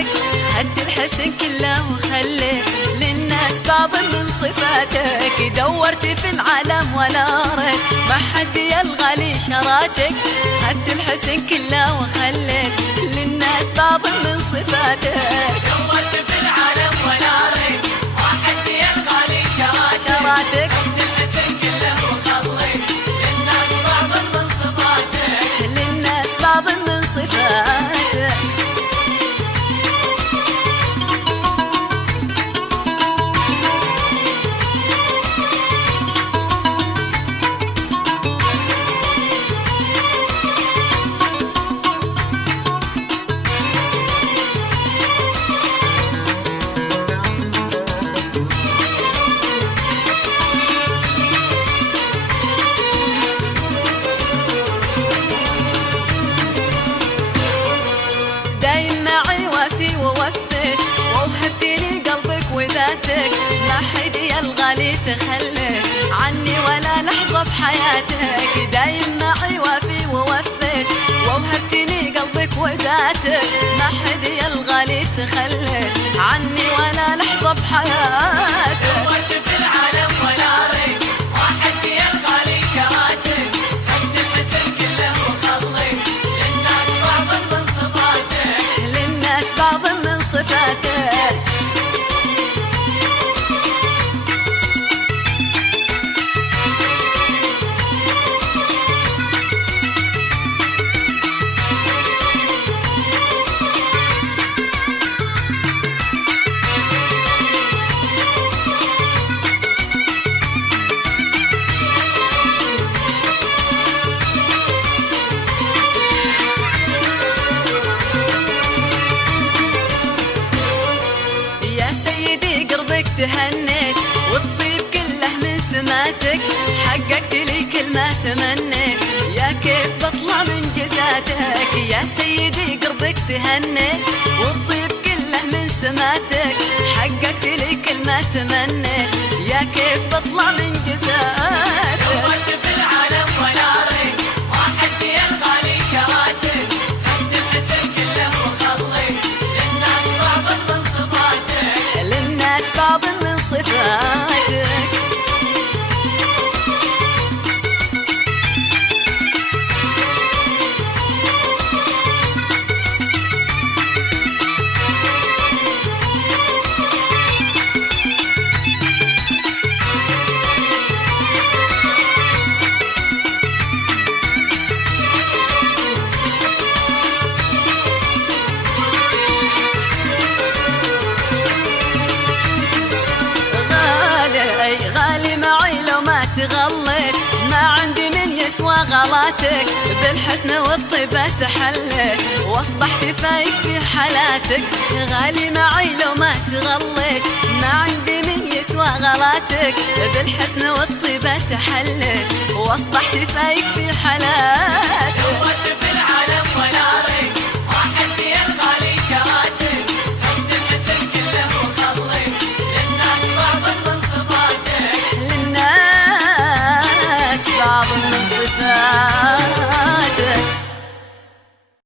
شراتك، خدت الحسن كله وخليت للناس بعض من صفاتك. دورت في العالم ولا ريت ما حد يلغى لي شراتك، خدت الحسن كله وخليت للناس بعض من صفاتك. دورت في العالم ولا ريت ما حد يلغى لي شراتك، خدت الحسن كله وخليت للناس بعض من صفاتك، للناس بعض من صفاتك. دايم معي وفي ووفيت ووهبت لي قلبك وذاتك، ما حد يلغى لي تخليت عني ولا لحظة بحياتك. دايم معي وفي ووفيت ووهبت لي قلبك وذاتك، ما حد يلغى لي تخليت عني ولا لحظة بحياتك. دورت في العالم ولا ريت ما حد يلغى لي شراتك، خدت الحسن كله وخليت للناس بعض من صفاتك، للناس بعض من صفاتك. يا سيدي قربك تهنيت والطيب كله من سماتك، حققت لي كل ما تمنيت يا كيف بطلع من جزاتك. يا سيدي قربك تهنيت والطيب كله من سماتك، حققت لي كل ما تمنيت يا كيف بطلع من جزاتك. دورت في العالم ولا ريت ما حد يلغى لي شراتك، خدت الحسن كله وخليت للناس بعض من صفاتك، للناس بعض من صفاتك. غالي غالي معي لو ما تغليت، ما عندي من يسوى غلاتك، بالحسن والطيبة تحليت واصبحت فايق في حالاتك. غالي معي لو ما تغليت، ما عندي من يسوى غلاتك، بالحسن والطيبة تحليت واصبحت فايق في حالاتك.